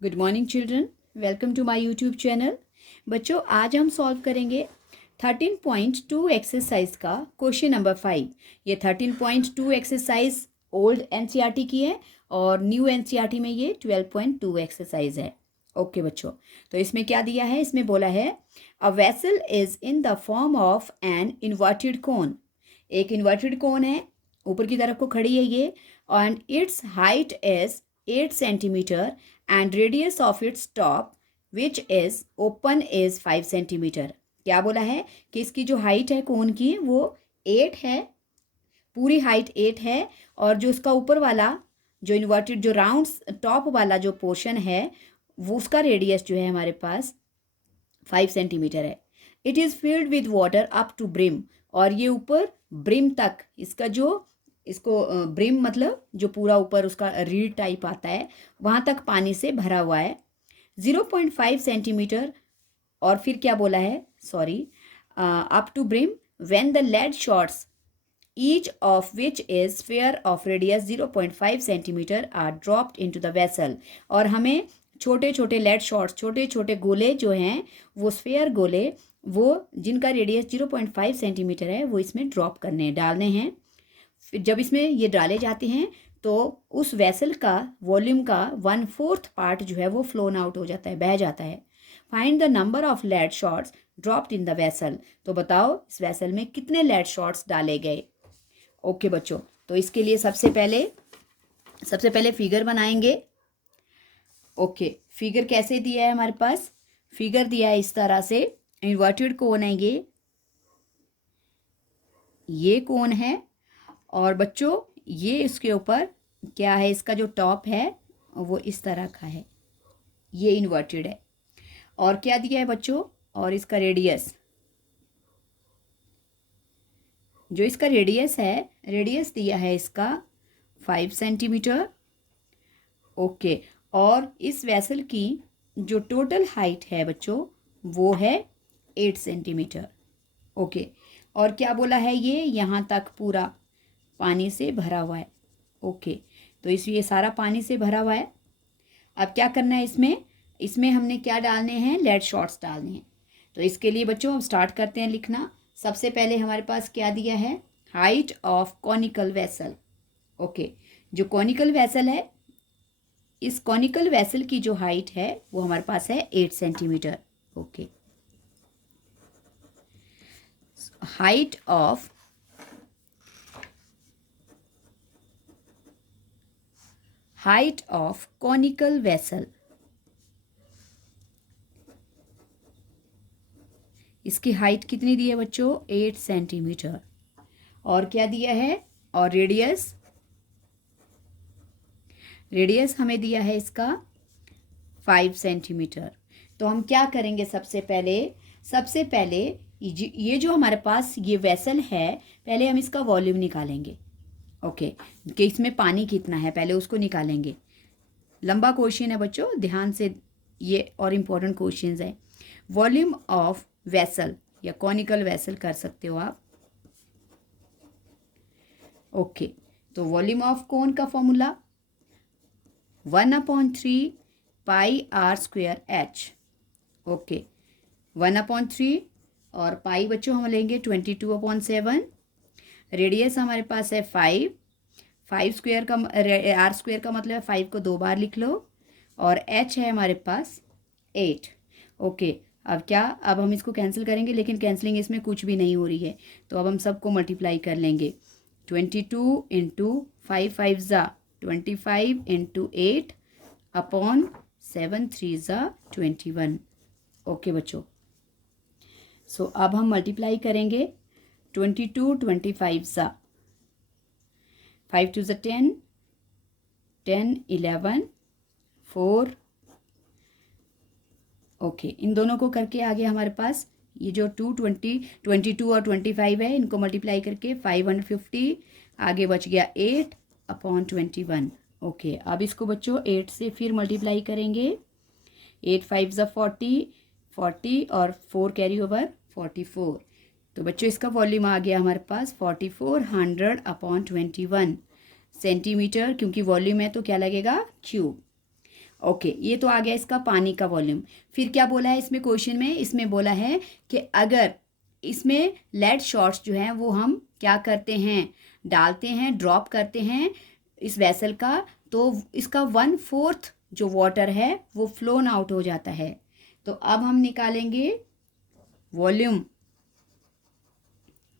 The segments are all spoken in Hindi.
Good morning children, welcome to my YouTube channel. बच्चों, आज हम सॉल्व करेंगे 13.2 एक्सरसाइज का क्वेश्चन नंबर 5। ये 13.2 एक्सरसाइज ओल्ड एनसीईआरटी की है और न्यू एनसीईआरटी में ये 12.2 एक्सरसाइज है। ओके बच्चों, तो इसमें क्या दिया है? इसमें बोला है a vessel is in the form of an inverted कोन। एक इन्वर्टेड कोन है, ऊपर की तरफ को खड़ी है ये, and it's height is 8 centimetre and radius of its top which is open is 5 centimetre. क्या बोला है कि इसकी जो हाइट है कोन की वो 8 है, पूरी हाइट 8 है, और जो उसका ऊपर वाला जो इन्वर्टेड जो राउंड टॉप वाला जो पोर्शन है वो उसका रेडियस जो है हमारे पास 5 सेंटीमीटर है। It is filled with water up to brim, और ये ऊपर ब्रिम तक इसका जो इसको ब्रिम मतलब जो पूरा ऊपर उसका रीड टाइप आता है वहाँ तक पानी से भरा हुआ है 0.5 सेंटीमीटर। और फिर क्या बोला है, sorry, up to brim when the lead shots each of which is sphere of radius 0.5 centimetre are dropped into the vessel. और हमें छोटे छोटे लेड शॉट्स, छोटे छोटे गोले जो हैं वो स्फीयर गोले, वो जिनका रेडियस 0.5 सेंटीमीटर है वो इसमें ड्रॉप डालने हैं। फिर जब इसमें ये डाले जाते हैं तो उस वेसल का वॉल्यूम का 1/4 पार्ट जो है वो फ्लोन आउट हो जाता है, बह जाता है। Find the number of lead shots dropped in the vessel. तो बताओ इस वेसल में कितने लेड शॉट्स डाले गए। ओके बच्चों, तो इसके लिए सबसे पहले फिगर बनाएंगे। ओके, फिगर कैसे दिया है हमारे पास? फिगर दिया है इस तरह से, इन्वर्टेड कोन है ये कोन है, और बच्चों ये इसके ऊपर क्या है, इसका जो टॉप है वो इस तरह का है, ये इन्वर्टेड है। और क्या दिया है बच्चों? और इसका रेडियस, जो इसका रेडियस है, रेडियस दिया है इसका 5 सेंटीमीटर। ओके, और इस वेसल की जो टोटल हाइट है बच्चों वो है 8 सेंटीमीटर। ओके, और क्या बोला है, ये यहाँ तक पूरा पानी से भरा हुआ है। ओके, तो ये सारा पानी से भरा हुआ है। अब क्या करना है इसमें हमने क्या डालने हैं? लेड शॉट्स डालने हैं। तो इसके लिए बच्चों हम स्टार्ट करते हैं लिखना। सबसे पहले हमारे पास क्या दिया है? Height of conical vessel. Okay, जो कॉनिकल वेसल है, इस कॉनिकल वेसल की जो हाइट है वो हमारे पास है 8 centimetre. Okay, height of conical vessel, इसकी हाइट कितनी दी है बच्चों? 8 सेंटीमीटर। और क्या दिया है? और रेडियस हमें दिया है इसका 5 सेंटीमीटर। तो हम क्या करेंगे? सबसे पहले ये जो हमारे पास ये वेसल है, पहले हम इसका वॉल्यूम निकालेंगे। ओके, कि इसमें पानी कितना है पहले उसको निकालेंगे। लंबा क्वेश्चन है बच्चों, ध्यान से, ये और इम्पोर्टेंट क्वेश्चंस है। वॉल्यूम ऑफ वेसल या कॉनिकल वेसल कर सकते हो आप। ओके, तो वॉल्यूम ऑफ कोन का formula 1/3 pi r square h. Okay, 1/3 और पाई बच्चों हम लेंगे 22/7। रेडियस हमारे पास है 5 स्क्वेयर का, आर स्क्वेयर का मतलब 5 को 2 बार लिख लो, और एच है हमारे पास 8। ओके, अब क्या, अब हम इसको कैंसिल करेंगे, लेकिन कैंसलिंग इसमें कुछ भी नहीं हो रही है, तो अब हम सबको मल्टीप्लाई कर लेंगे। 22 इंटू 5 5 ज़ा 25 इंटू 8 अपॉन 7 3 ज़ा 21। ओके बच्चों, सो अब हम मल्टीप्लाई करेंगे। 22 25 ज़ा 5 2 ज़ा 10 10 11 4। ओके, इन दोनों को करके आगे हमारे पास ये जो 22 और 25 है, इनको मल्टीप्लाई करके 550, आगे बच गया 8/21। ओके, अब इसको बच्चों 8 से फिर मल्टीप्लाई करेंगे। 8 5 ज़ा 40 और 4 कैरी ओवर 44। तो बच्चों इसका वॉल्यूम आ गया हमारे पास 4400/21 सेंटीमीटर, क्योंकि वॉल्यूम है तो क्या लगेगा? क्यूब। ओके, ये तो आ गया इसका पानी का वॉल्यूम। फिर क्या बोला है इसमें क्वेश्चन में, इसमें बोला है कि अगर इसमें लेड शॉट्स जो हैं वो हम क्या करते हैं, डालते हैं, ड्रॉप करते हैं इस वेसल का, तो इसका 1/4 जो वाटर है वो फ्लोन आउट हो जाता है। तो अब हम निकालेंगे वॉल्यूम,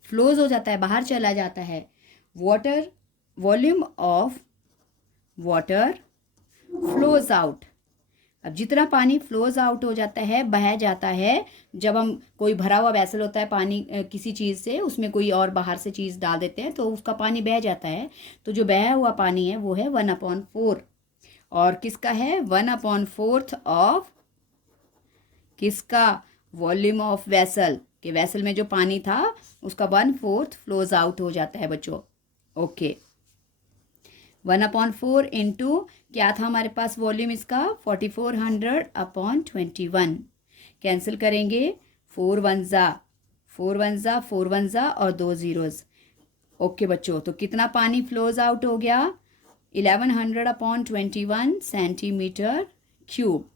फ्लोज हो जाता है, बाहर चला जाता है। Water, volume of water flows out. अब जितना पानी फ्लोज आउट हो जाता है, बह जाता है, जब हम कोई भरा हुआ वैसल होता है पानी किसी चीज़ से, उसमें कोई और बाहर से चीज़ डाल देते हैं तो उसका पानी बह जाता है। तो जो बहा हुआ पानी है वो है 1/4। और किसका है 1/4 ऑफ किसका, वॉल्यूम ऑफ वेसल, के वेसल में जो पानी था उसका 1/4 फ्लोज आउट हो जाता है बच्चों। ओके, 1/4 इंटू क्या था हमारे पास वॉल्यूम इसका 4400/21। कैंसिल करेंगे, 4 1 ज़ा 4 1 ज़ा 4 1 ज़ा और 2 ज़ीरोज़। ओके बच्चों, तो कितना पानी फ्लोज आउट हो गया 1100/21 सेंटीमीटर क्यूब।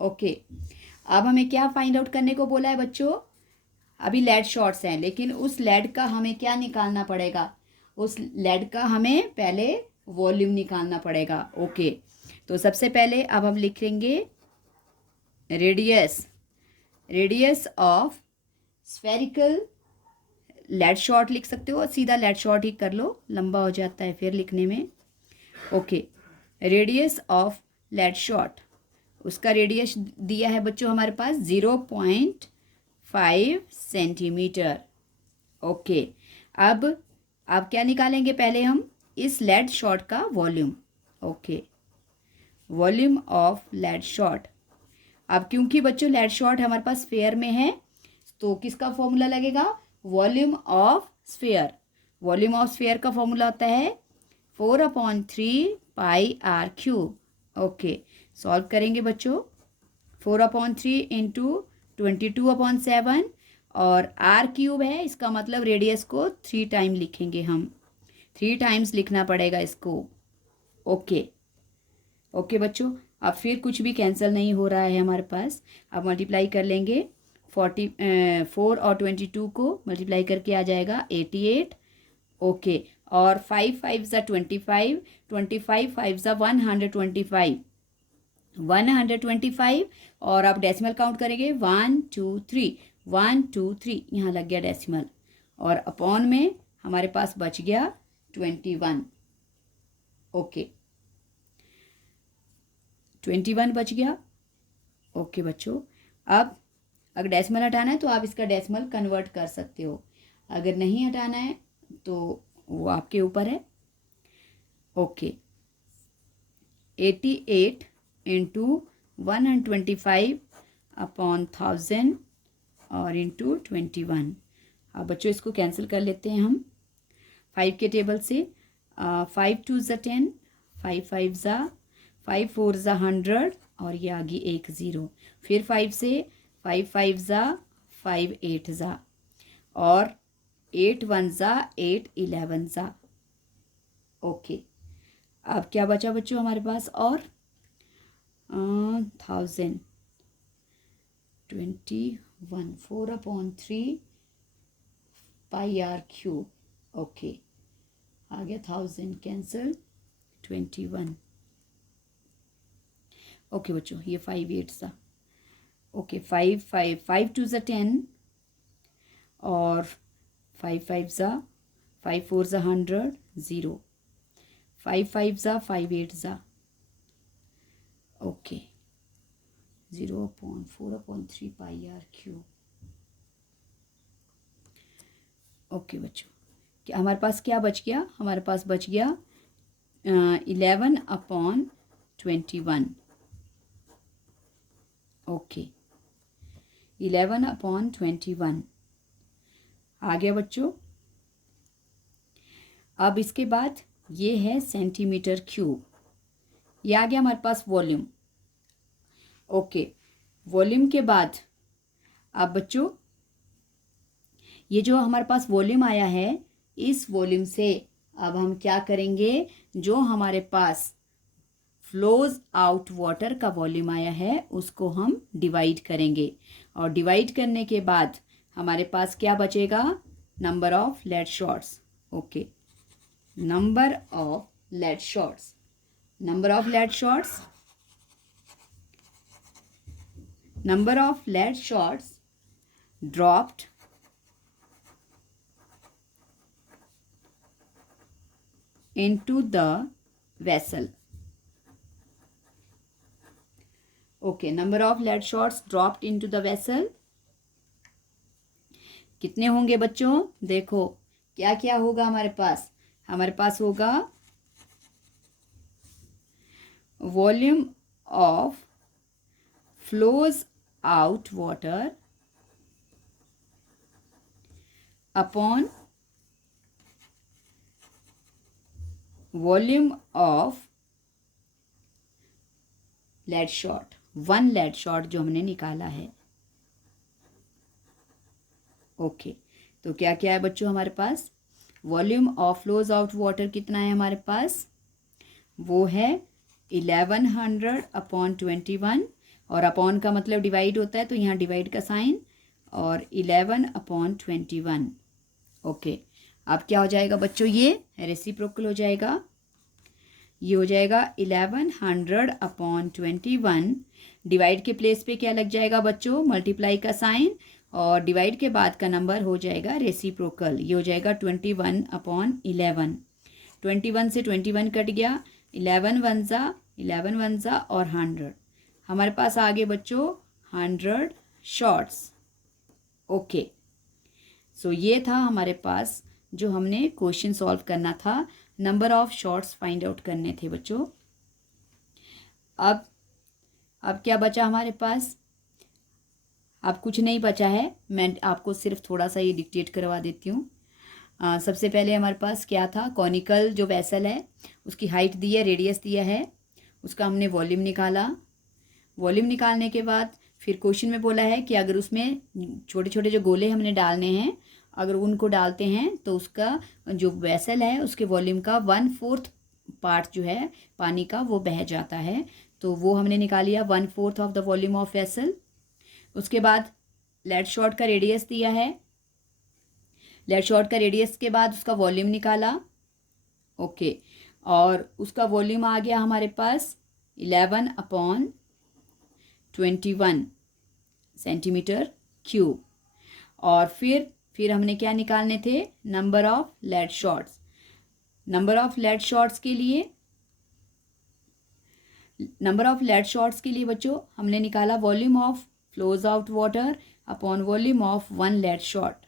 ओके, अब हमें क्या फाइंड आउट करने को बोला है बच्चों, अभी लेड शॉट्स हैं लेकिन उस लेड का हमें क्या निकालना पड़ेगा, उस लेड का हमें पहले वॉल्यूम निकालना पड़ेगा। ओके, तो सबसे पहले अब हम लिखेंगे radius, radius of spherical lead shot लिख सकते हो, सीधा लेड शॉट ही कर लो, लंबा हो जाता है फिर लिखने में। Okay, radius of lead shot, उसका रेडियस दिया है बच्चों हमारे पास 0.5 सेंटीमीटर। ओके, अब क्या निकालेंगे पहले हम इस लेड शॉट का volume. Okay, volume of lead shot. अब क्योंकि बच्चों लेड शॉट हमारे पास स्फेयर में है तो किसका फॉर्मूला लगेगा, volume of sphere. Volume of sphere का फॉर्मूला होता है 4/3 πr³। ओके, सॉल्व करेंगे बच्चों, 4/3 इंटू 22/7 और r³ है, इसका मतलब रेडियस को 3 टाइम लिखेंगे हम, 3 टाइम्स लिखना पड़ेगा इसको। ओके, ओके बच्चों, अब फिर कुछ भी कैंसिल नहीं हो रहा है हमारे पास। अब मल्टीप्लाई कर लेंगे 4 और 22 को मल्टीप्लाई करके आ जाएगा 88। ओके, और 5 5 ज़ा 25, 25 5 ज़ा 125, 125। और आप डेसिमल काउंट करेंगे 1 2 3, 1 2 3, यहाँ लग गया डेसिमल, और अपॉन में हमारे पास बच गया 21। ओके, 21 बच गया। ओके बच्चों, अब अगर डेसिमल हटाना है तो आप इसका डेसिमल कन्वर्ट कर सकते हो, अगर नहीं हटाना है तो वो आपके ऊपर है। ओके, 88 इंटू 125/1000 और इंटू 21। अब बच्चों इसको कैंसिल कर लेते हैं हम 5 के टेबल से। 5 2 ज़ा 10, 5 5 ज़ा 5 4 ज़ा 100 और ये आ गई 1 0। फिर 5 से 5 5 ज़ा 5 8 ज़ा और 8 1 ज़ा 8 11 ज़ा। ओके, अब क्या बचा बच्चों हमारे पास, और 1000 21 4/3 πr³। ओके, आ गया 1000 कैंसिल 21। ओके बच्चों, ये 5 8 सा। ओके, 5 5 5 2 ज़ा 10 और 5 5 ज़ा 5 4 ज़ा 100 0, 5 5 ज़ा 5 8 ज़ा। Okay, 0/4/3 πr³। ओके बच्चों, क्या हमारे पास क्या बच गया, हमारे पास बच गया 11/21। ओके, 11/21 आ गया बच्चों। अब इसके बाद ये है सेंटीमीटर क्यूब, ये आ गया हमारे पास वॉल्यूम। ओके, वॉल्यूम के बाद अब बच्चों ये जो हमारे पास वॉल्यूम आया है, इस वॉल्यूम से अब हम क्या करेंगे, जो हमारे पास फ्लोज आउट वाटर का वॉल्यूम आया है उसको हम डिवाइड करेंगे, और डिवाइड करने के बाद हमारे पास क्या बचेगा, number of lead shots. Okay, number of lead shots, number of lead shots, number of lead shots dropped into the vessel. Okay, number of lead shots dropped into the vessel. कितने होंगे बच्चों, देखो क्या क्या होगा हमारे पास होगा volume of flows out water upon volume of lead shot, 1 lead shot जो हमने निकाला है। ओके, तो क्या क्या है बच्चों हमारे पास, volume of flows out water कितना है हमारे पास, वो है 1100 अपॉन 21, और अपॉन का मतलब डिवाइड होता है तो यहाँ डिवाइड का साइन, और 11 अपॉन 21। ओके, अब क्या हो जाएगा बच्चों, ये रेसिप्रोकल हो जाएगा, ये हो जाएगा 1100 अपॉन 21। डिवाइड के प्लेस पे क्या लग जाएगा बच्चों, मल्टीप्लाई का साइन, और डिवाइड के बाद का नंबर हो जाएगा रेसिप्रोकल, ये हो जाएगा 21 अपॉन 11। 21 से 21 कट गया, 11 वन ज़ा और 100, हमारे पास आगे बच्चों 100 शॉट्स। ओके, सो ये था हमारे पास जो हमने क्वेश्चन सॉल्व करना था, number of shots find out करने थे बच्चों। अब क्या बचा हमारे पास, अब कुछ नहीं बचा है, मैं आपको सिर्फ थोड़ा सा ये डिक्टेट करवा देती हूँ। सबसे पहले हमारे पास क्या था, कॉनिकल जो वेसल है उसकी हाइट दी है, रेडियस दिया है, उसका हमने वॉल्यूम निकाला। वॉल्यूम निकालने के बाद फिर क्वेश्चन में बोला है कि अगर उसमें छोटे छोटे जो गोले हमने डालने हैं, अगर उनको डालते हैं तो उसका जो वेसल है उसके वॉल्यूम का 1/4 पार्ट जो है पानी का वो बह जाता है, तो वो हमने निकाल लिया 1/4 of the volume of vessel. उसके बाद लेड शॉट का रेडियस दिया है, लेड शॉट का रेडियस के बाद उसका वॉल्यूम निकाला। ओके, और उसका वॉल्यूम आ गया हमारे पास 11 अपॉन 21 सेंटीमीटर क्यूब। और फिर हमने क्या निकालने थे, number of lead shots. Number of lead shots के लिए बच्चों हमने निकाला volume of flows out water upon volume of 1 lead shot.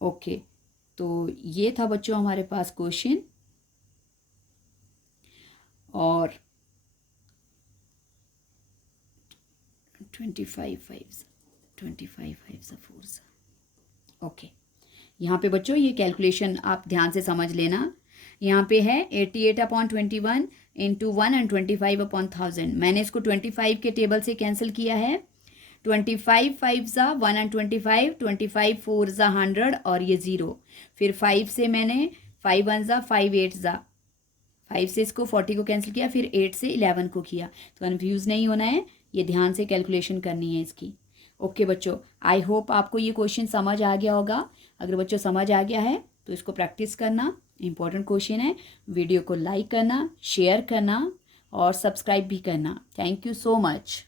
Okay, तो ये था बच्चों हमारे पास क्वेश्चन, और 25 5 4। ओके, यहाँ पे बच्चों ये कैलकुलेशन आप ध्यान से समझ लेना। यहाँ पे है 88 अपॉन 21 इंटू 1 एंड 25 अपॉन 1000। मैंने इसको 25 के टेबल से कैंसिल किया है। 25 5 ज़ा 1 एंड 25, 25 4 ज़ा 100 और ये 0। फिर 5 से मैंने 5 1 ज़ा 5 8 ज़ा 5 से इसको 40 को कैंसिल किया, फिर 8 से 11 को किया। तो कन्फ्यूज़ नहीं होना है, ये ध्यान से कैलकुलेशन करनी है इसकी। ओके बच्चों, आई होप आपको ये क्वेश्चन समझ आ गया होगा। अगर बच्चों समझ आ गया है तो इसको प्रैक्टिस करना, इंपॉर्टेंट क्वेश्चन है। वीडियो को लाइक करना, शेयर करना और सब्सक्राइब भी करना। Thank you so much.